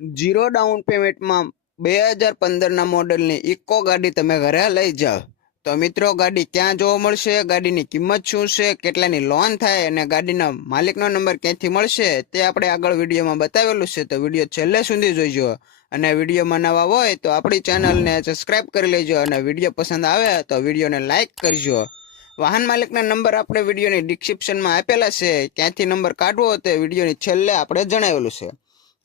Zero down પેમેન્ટમાં બે હજાર પંદરના મોડલની ઇકો ગાડી તમે ઘરે લઈ જાઓ. તો મિત્રો, ગાડી ક્યાં જોવા મળશે? ગાડીની કિંમત શું છે? કેટલાની લોન થાય? અને ગાડીના માલિકનો નંબર ક્યાંથી મળશે? તે આપણે આગળ વિડીયોમાં બતાવેલું છે. તો વીડિયો છેલ્લે સુધી જોઈજો. અને વિડીયોમાં નવા હોય તો આપણી ચેનલને સબસ્ક્રાઇબ કરી લેજો. અને વીડિયો પસંદ આવે તો વિડીયોને લાઇક કરજો. વાહન માલિકના નંબર આપણે વિડીયોની ડિસ્ક્રિપ્શનમાં આપેલા છે. ક્યાંથી નંબર કાઢવો તે વિડીયોની છેલ્લે આપણે જણાવેલું છે.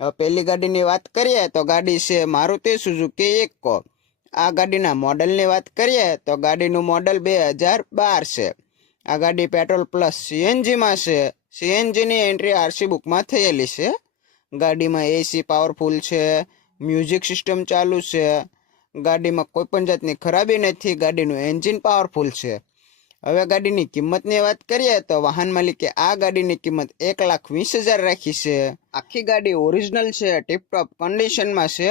હવે પહેલી ગાડીની વાત કરીએ તો ગાડી છે મારુતિ સુઝુકી એકો આ ગાડીના મોડલની વાત કરીએ તો ગાડીનું મોડલ બે હજાર બાર છે. આ ગાડી પેટ્રોલ પ્લસ સીએનજીમાં છે. સીએનજીની એન્ટ્રી આરસી બુકમાં થયેલી છે. ગાડીમાં એસી પાવરફુલ છે. મ્યુઝિક સિસ્ટમ ચાલુ છે. ગાડીમાં કોઈ પણ જાતની ખરાબી નથી. ગાડીનું એન્જિન પાવરફુલ છે. હવે ગાડીની કિંમતની વાત કરીએ તો વાહન માલિકે આ ગાડીની કિંમત એક લાખ વીસ હજાર રાખી છે. આખી ગાડી ઓરિજિનલ છે ટીપટોપ કન્ડિશનમાં છે.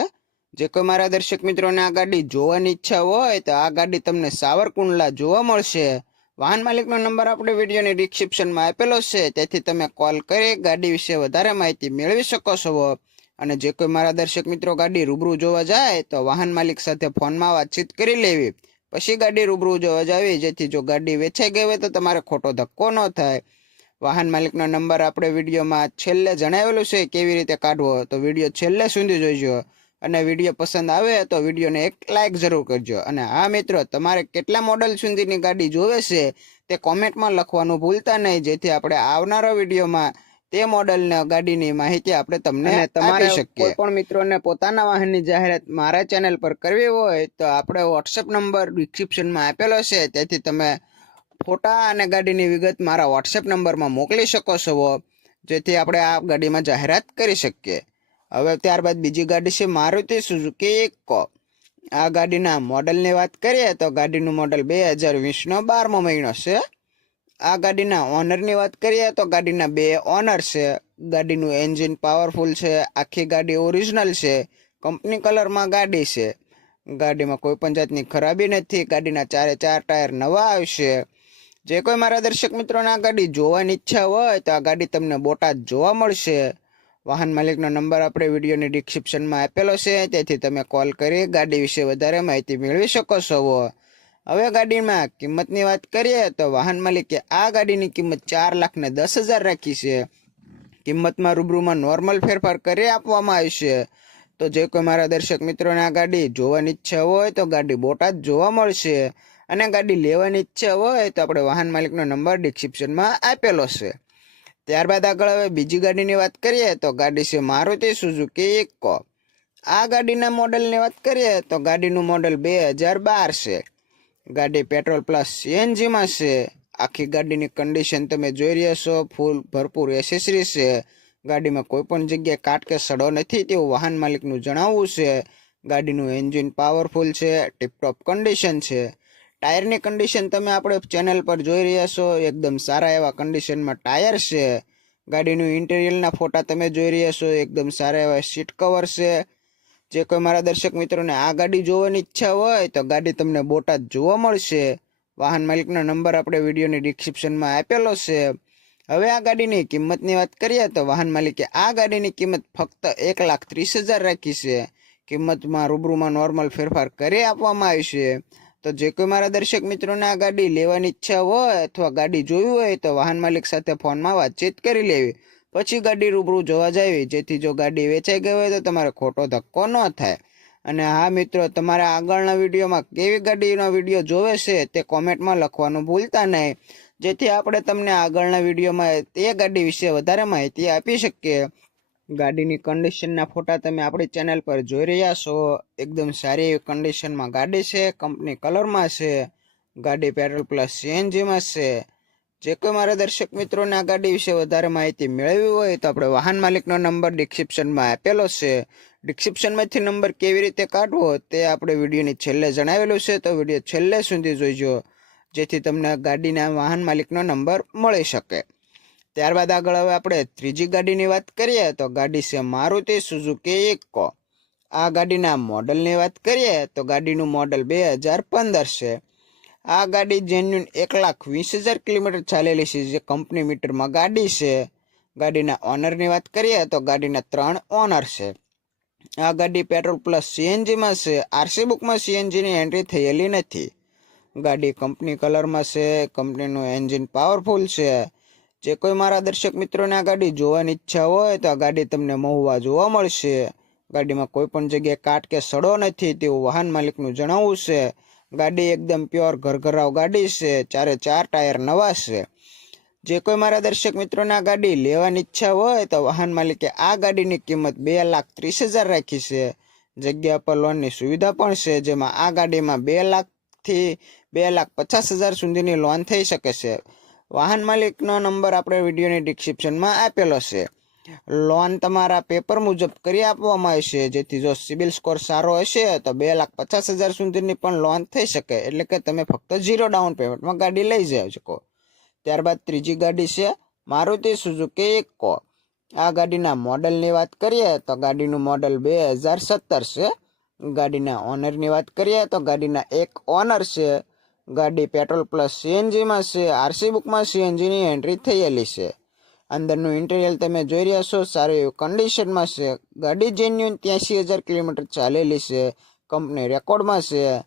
જે કોઈ મારા દર્શક મિત્રોને આ ગાડી જોવાની ઈચ્છા હોય તો આ ગાડી તમને સાવરકુંડલા જોવા મળશે. વાહન માલિકનો નંબર આપણે વિડીયોની ડિસ્ક્રિપ્શનમાં આપેલો છે, તેથી તમે કોલ કરી ગાડી વિશે વધારે માહિતી મેળવી શકો છો. અને જે કોઈ મારા દર્શક મિત્રો ગાડી રૂબરૂ જોવા જાય તો વાહન માલિક સાથે ફોનમાં વાતચીત કરી લેવી. પછી ગાડી રૂબરૂ જોવા જાવી જેથી જો ગાડી વેચાઈ ગઈ હોય તો તમારે ખોટો ધક્કો ન થાય. વાહન માલિકનો નંબર આપણે વિડીયોમાં છેલ્લે જણાવેલું છે, કેવી રીતે કાઢવો, તો વીડિયો છેલ્લે સુધી જોઈજો અને વીડિયો પસંદ આવે તો વિડીયોને એક લાઇક જરૂર કરજો. અને હા મિત્રો, તમારે કેટલા મોડલ સુધીની ગાડી જોવે છે, તે કોમેન્ટમાં લખવાનું ભૂલતા નહીં, જેથી આપણે આવનારા વિડીયોમાં તે મોડલના ગાડીની માહિતી આપણે તમને તમારી શકીએ. પણ મિત્રોને પોતાના વાહનની જાહેરાત મારા ચેનલ પર કરવી હોય તો આપણે વોટ્સએપ નંબર ડિસ્ક્રિપ્શનમાં આપેલો છે. તેથી તમે ફોટા અને ગાડીની વિગત મારા વોટ્સએપ નંબરમાં મોકલી શકો છો. જેથી આપણે આ ગાડીમાં જાહેરાત કરી શકીએ. હવે ત્યારબાદ બીજી ગાડી છે મારુતિ સુઝુકી ઇકો આ ગાડીના મોડલની વાત કરીએ તો ગાડીનું મોડલ બે હજાર વીસનો બારમો મહિનો છે. આ ગાડીના ઓનરની વાત કરીએ તો ગાડીના બે ઓનર છે. ગાડીનું એન્જિન પાવરફુલ છે. આખી ગાડી ઓરિજિનલ છે. કંપની કલરમાં ગાડી છે. ગાડીમાં કોઈ પણ જાતની ખરાબી નથી. ગાડીના ચારે ચાર ટાયર નવા આવશે. જે કોઈ મારા દર્શક મિત્રોને આ ગાડી જોવાની ઈચ્છા હોય તો આ ગાડી તમને બોટાદ જોવા મળશે. વાહન માલિકનો નંબર આપણે વિડીયોની ડિસ્ક્રિપ્શનમાં આપેલો છે. તેથી તમે કોલ કરી ગાડી વિશે વધારે માહિતી મેળવી શકો છો. હવે ગાડીમાં કિંમતની વાત કરીએ તો વાહન માલિકે આ ગાડીની કિંમત ચાર લાખ ને દસ હજાર રાખી છે. કિંમતમાં રૂબરૂમાં નોર્મલ ફેરફાર કરી આપવામાં આવશે તો જે કોઈ મારા દર્શક મિત્રોને આ ગાડી જોવાની ઈચ્છા હોય તો ગાડી બોટાદ જોવા મળશે. અને ગાડી લેવાની ઈચ્છા હોય તો આપણે વાહન માલિકનો નંબર ડિસ્ક્રિપ્શનમાં આપેલો છે. ત્યારબાદ આગળ હવે બીજી ગાડીની વાત કરીએ તો ગાડી છે મારુતિ સુઝુકી ઇકો. આ ગાડીના મોડલની વાત કરીએ તો ગાડીનું મોડલ બે હજાર બાર છે. ગાડી પેટ્રોલ પ્લસ સીએનજીમાં છે. આખી ગાડીની કન્ડિશન તમે જોઈ રહ્યા છો ફૂલ ભરપૂર એસેસરી છે. ગાડીમાં કોઈ પણ જગ્યાએ કાટ કે સડો નથી, તેવું વાહન માલિકનું જણાવવું છે. ગાડીનું એન્જિન પાવરફુલ છે ટીપટોપ કન્ડિશન છે. ટાયરની કન્ડિશન તમે આપણે ચેનલ પર જોઈ રહ્યા છો, એકદમ સારા એવા કન્ડિશનમાં ટાયર છે. ગાડીનું ઇન્ટિરિયરના ફોટા તમે જોઈ રહ્યા છો, એકદમ સારા એવા સીટ કવર છે. જે કોઈ મારા દર્શક મિત્રોને આ ગાડી જોવાની ઈચ્છા હોય તો ગાડી તમને બોટાદ જોવા મળશે. વાહન માલિકનો નંબર આપણે વિડીયોની ડિસ્ક્રિપ્શનમાં આપેલો છે. હવે આ ગાડીની કિંમતની વાત કરીએ તો વાહન માલિકે આ ગાડીની કિંમત ફક્ત એક લાખ ત્રીસ હજાર રાખી છે. કિંમતમાં રૂબરૂમાં નોર્મલ ફેરફાર કરી આપવામાં આવી છે. તો જે કોઈ મારા દર્શક મિત્રોને આ ગાડી લેવાની ઈચ્છા હોય અથવા ગાડી જોવી હોય તો વાહન માલિક સાથે ફોનમાં વાતચીત કરી લેવી. પછી ગાડી રૂબરૂ જોવા જાવી. જેથી જો ગાડી વેચાઈ ગઈ હોય તો તમારે ખોટો ધક્કો ન થાય. અને હા મિત્રો, તમારે આગળના વિડીયોમાં કેવી ગાડીનો વીડિયો જોવે છે તે કોમેન્ટમાં લખવાનું ભૂલતા નહીં. જેથી આપણે તમને આગળના વિડીયોમાં તે ગાડી વિશે વધારે માહિતી આપી શકીએ. ગાડીની કન્ડિશનના ફોટા તમે આપણી ચેનલ પર જોઈ રહ્યા છો. એકદમ સારી એવી કન્ડિશનમાં ગાડી છે કંપની કલરમાં છે. ગાડી પેટ્રોલ પ્લસ સીએનજીમાં છે. જે કોઈ મારા દર્શક મિત્રોને આ ગાડી વિશે વધારે માહિતી મેળવી હોય તો આપણે વાહન માલિકનો નંબર ડિસ્ક્રિપ્શનમાં આપેલો છે. ડિસ્ક્રિપ્શનમાંથી નંબર કેવી રીતે કાઢવો તે આપણે વિડીયોની છેલ્લે જણાવેલું છે. તો વીડિયો છેલ્લે સુધી જોઈજો, જેથી તમને ગાડીના વાહન માલિકનો નંબર મળી શકે. ત્યારબાદ આગળ હવે આપણે ત્રીજી ગાડીની વાત કરીએ તો ગાડી છે મારુતિ સુઝુકી ઇકો. આ ગાડીના મોડલની વાત કરીએ તો ગાડીનું મોડલ બે હજાર પંદર છે. આ ગાડી જેન્યુન એક લાખ વીસ હજાર કિલોમીટર ચાલેલી છે. જે કંપની મીટરમાં ગાડી છે. ગાડીના ઓનરની વાત કરીએ તો ગાડીના ત્રણ ઓનર છે. આ ગાડી પેટ્રોલ પ્લસ સીએનજીમાં છે. આરસી બુકમાં સીએનજીની એન્ટ્રી થયેલી નથી. ગાડી કંપની કલરમાં છે. કંપનીનું એન્જિન પાવરફુલ છે. જે કોઈ મારા દર્શક મિત્રોને આ ગાડી જોવાની ઈચ્છા હોય તો આ ગાડી તમને મહુવા જોવા મળશે. ગાડીમાં કોઈ પણ જગ્યાએ કાટ કે સડો નથી. તેવું વાહન માલિકનું જણાવવું છે. ગાડી એકદમ પ્યોર ઘરઘરાવ ગાડી છે, ચારે ચાર ટાયર નવા છે. જે કોઈ મારા દર્શક મિત્રોને આ ગાડી લેવાની ઈચ્છા હોય તો વાહન માલિકે આ ગાડીની કિંમત બે લાખ ત્રીસ હજાર રાખી છે. જગ્યા પર લોનની સુવિધા પણ છે, જેમાં આ ગાડીમાં બે લાખથી બે લાખ પચાસ હજાર સુધીની લોન થઈ શકે છે. વાહન માલિકનો નંબર આપણે વિડીયોની ડિસ્ક્રિપ્શનમાં આપેલો છે. લોન તમારા પેપર મુજબ કરી આપવામાં આવશે. જેથી જો સિબિલ સ્કોર સારો હશે, તો બે લાખ પચાસ હજાર સુધીની પણ લોન થઈ શકે. એટલે કે તમે ફક્ત ઝીરો ડાઉન પેમેન્ટમાં ગાડી લઈ જઈ શકો. ત્યારબાદ ત્રીજી ગાડી છે, મારુતિ સુઝુકી ઇકો આ ગાડીના મોડલની વાત કરીએ, તો ગાડીનું મોડલ બે હજાર સત્તર છે. ગાડીના ઓનરની વાત કરીએ, તો ગાડીના એક ઓનર છે. ગાડી પેટ્રોલ પ્લસ સીએનજીમાં છે, આરસી બુકમાં સીએનજીની એન્ટ્રી થયેલી છે. અંદરનું ઇન્ટિરિયર તમે જોઈ રહ્યા છો, સારું એવું કન્ડિશનમાં છે. ગાડી જેન્યુન ત્યાંસી હજાર કિલોમીટર ચાલેલી છે કંપની રેકોર્ડમાં છે.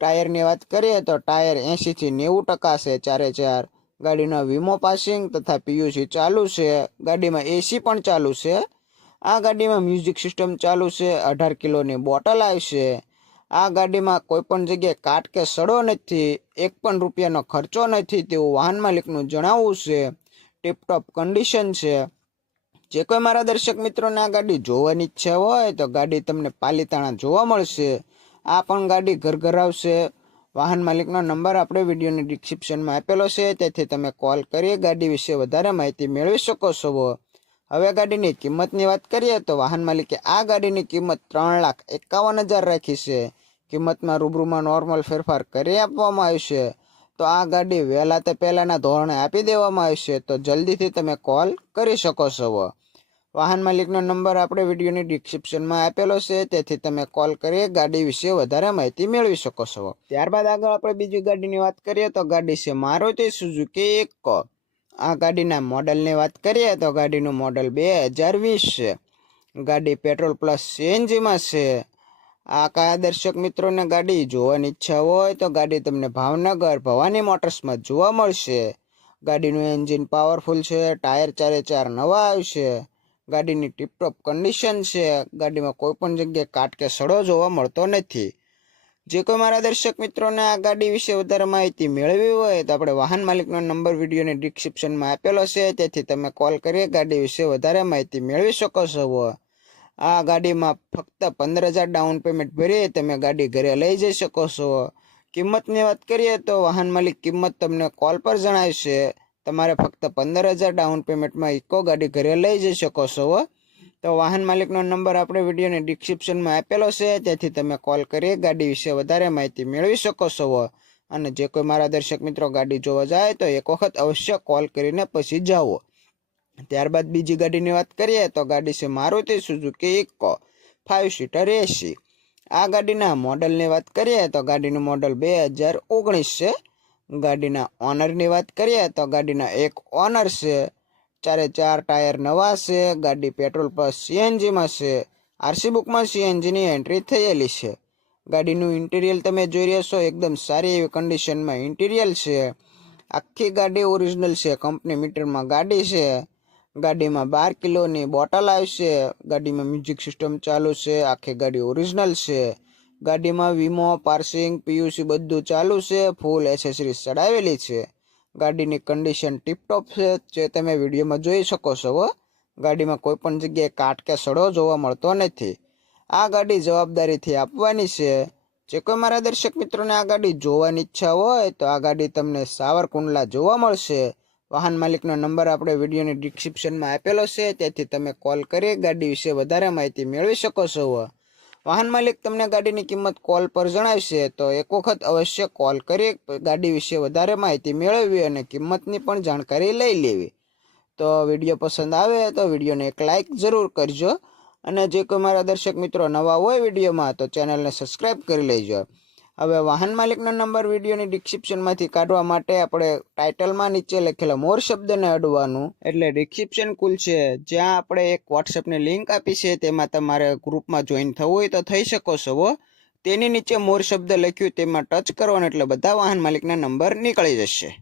ટાયરની વાત કરીએ તો ટાયર એંશીથી નેવું ટકા છે, ચારે ચાર. ગાડીનો વીમો પાસિંગ તથા પીયુસી ચાલુ છે, ગાડીમાં એસી પણ ચાલુ છે. આ ગાડીમાં મ્યુઝિક સિસ્ટમ ચાલુ છે, અઢાર કિલોની બોટલ આવશે. આ ગાડીમાં કોઈ પણ જગ્યાએ કાટ કે સડો નથી, એક પણ રૂપિયાનો ખર્ચો નથી, તેવું વાહન માલિકનું જણાવવું છે. ટીપટોપ કન્ડિશન છે. જે કોઈ મારા દર્શક મિત્રોને આ ગાડી જોવાની ઈચ્છા હોય તો ગાડી તમને પાલીતાણા જોવા મળશે. આ પણ ગાડી ઘર ઘર આવશે. વાહન માલિકનો નંબર આપણે વિડીયોની ડિસ્ક્રિપ્શનમાં આપેલો છે. તેથી તમે કોલ કરી ગાડી વિશે વધારે માહિતી મેળવી શકો છો. હવે ગાડીની કિંમતની વાત કરીએ તો વાહન માલિકે આ ગાડીની કિંમત ત્રણ લાખ એકાવન હજાર રાખી છે. કિંમતમાં રૂબરૂમાં નોર્મલ ફેરફાર કરી આપવામાં આવશે તો આ ગાડી વહેલા તે પહેલાંના ધોરણે આપી દેવામાં આવશે, તો જલ્દીથી તમે કોલ કરી શકો છો. વાહન માલિકનો નંબર આપણે વિડીયોની ડિસ્ક્રિપ્શનમાં આપેલો છે, તેથી તમે કોલ કરી ગાડી વિશે વધારે માહિતી મેળવી શકો છો. ત્યારબાદ આગળ આપણે બીજી ગાડીની વાત કરીએ, તો ગાડી છે મારુતિ સુઝુકી એક આ ગાડીના મોડલની વાત કરીએ, તો ગાડીનું મોડલ બે હજાર વીસ છે. ગાડી પેટ્રોલ પ્લસ સીએનજીમાં છે. આ કયા દર્શક મિત્રોને ગાડી જોવાની ઈચ્છા હોય તો ગાડી તમને ભાવનગર, ભવાની મોટર્સમાં જોવા મળશે. ગાડીનું એન્જિન પાવરફુલ છે, ટાયર ચારે ચાર નવા આવશે. ગાડીની ટીપટોપ કન્ડિશન છે, ગાડીમાં કોઈ પણ જગ્યાએ કાટ કે સડો જોવા મળતો નથી. જે કોઈ મારા દર્શક મિત્રોને આ ગાડી વિશે વધારે માહિતી મેળવી હોય તો આપણે વાહન માલિકનો નંબર વિડીયોની ડિસ્ક્રિપ્શનમાં આપેલો છે, તેથી તમે કોલ કરી ગાડી વિશે વધારે માહિતી મેળવી શકો છો. આ ગાડીમાં ફક્ત પંદર હજાર ડાઉન પેમેન્ટ ભરીએ તમે ગાડી ઘરે લઈ જઈ શકો છો. કિંમતની વાત કરીએ તો વાહન માલિક કિંમત તમને કોલ પર જણાવશે. તમારે ફક્ત પંદર હજાર ડાઉન પેમેન્ટમાં ઇકો ગાડી ઘરે લઈ જઈ શકો છો. તો વાહન માલિકનો નંબર આપણે વિડીયોની ડિસ્ક્રિપ્શનમાં આપેલો છે તેથી તમે કોલ કરી ગાડી વિશે વધારે માહિતી મેળવી શકો છો. અને જે કોઈ મારા દર્શક મિત્રો ગાડી જોવા જાય તો એક વખત અવશ્ય કોલ કરીને પછી જાઓ. ત્યારબાદ બીજી ગાડીની વાત કરીએ તો ગાડી છે Maruti Suzuki Eeco five seater AC આ ગાડીના મોડલની વાત કરીએ તો ગાડીનું મોડલ બે હજાર ઓગણીસ છે. ગાડીના ઓનરની વાત કરીએ તો ગાડીના એક ઓનર છે. ચારે ચાર ટાયર નવા છે. ગાડી પેટ્રોલ પર સીએનજીમાં છે. આરસી બુકમાં સીએનજીની એન્ટ્રી થયેલી છે. ગાડીનું ઇન્ટિરિયર તમે જોઈ રહ્યા છો, એકદમ સારી એવી કન્ડિશનમાં ઇન્ટિરિયર છે. આખી ગાડી ઓરિજિનલ છે. કંપની મીટરમાં ગાડી છે. ગાડીમાં બાર કિલોની બોટલ આવશે, ગાડીમાં મ્યુઝિક સિસ્ટમ ચાલુ છે, આખી ગાડી ઓરિજિનલ છે. ગાડીમાં વીમો, પાર્સિંગ, પીયુસી બધું ચાલુ છે, ફૂલ એસેસરીઝ ચડાવેલી છે. ગાડીની કન્ડિશન ટીપટોપ છે, જે તમે વિડીયોમાં જોઈ શકો છો ગાડીમાં કોઈ પણ જગ્યાએ કાટ કે સડો જોવા મળતો નથી. આ ગાડી જવાબદારીથી આપવાની છે. જે કોઈ મારા દર્શક મિત્રોને આ ગાડી જોવાની ઈચ્છા હોય તો આ ગાડી તમને સાવરકુંડલા જોવા મળશે. વાહન માલિકનો નંબર આપણે વિડીયોની ડિસ્ક્રિપ્શનમાં આપેલો છે, તેથી તમે કોલ કરી ગાડી વિશે વધારે માહિતી મેળવી શકો છો. વાહન માલિક તમને ગાડીની કિંમત કોલ પર જણાવશે, તો એક વખત અવશ્ય કોલ કરી ગાડી વિશે વધારે માહિતી મેળવવી અને કિંમતની પણ જાણકારી લઈ લેવી. તો વીડિયો પસંદ આવે તો વિડીયોને એક લાઇક જરૂર કરજો અને જે કોઈ મારા દર્શક મિત્રો નવા હોય વિડીયોમાં, તો ચેનલને સબસ્ક્રાઈબ કરી લેજો. હવે વાહન માલિકનો નંબર વિડીયોની ડિસ્ક્રિપ્શનમાંથી કાઢવા માટે આપણે ટાઇટલમાં નીચે લખેલા મોર શબ્દને અડવાનું. એટલે ડિસ્ક્રિપ્શન કુલ છે. જ્યાં આપણે એક વોટ્સએપની લિંક આપી છે, તેમાં તમારે ગ્રુપમાં જોઈન થવું હોય તો થઈ શકો છો તેની નીચે મોર શબ્દ લખ્યું, તેમાં ટચ કરવાનું એટલે બધા વાહન માલિકના નંબર નીકળી જશે.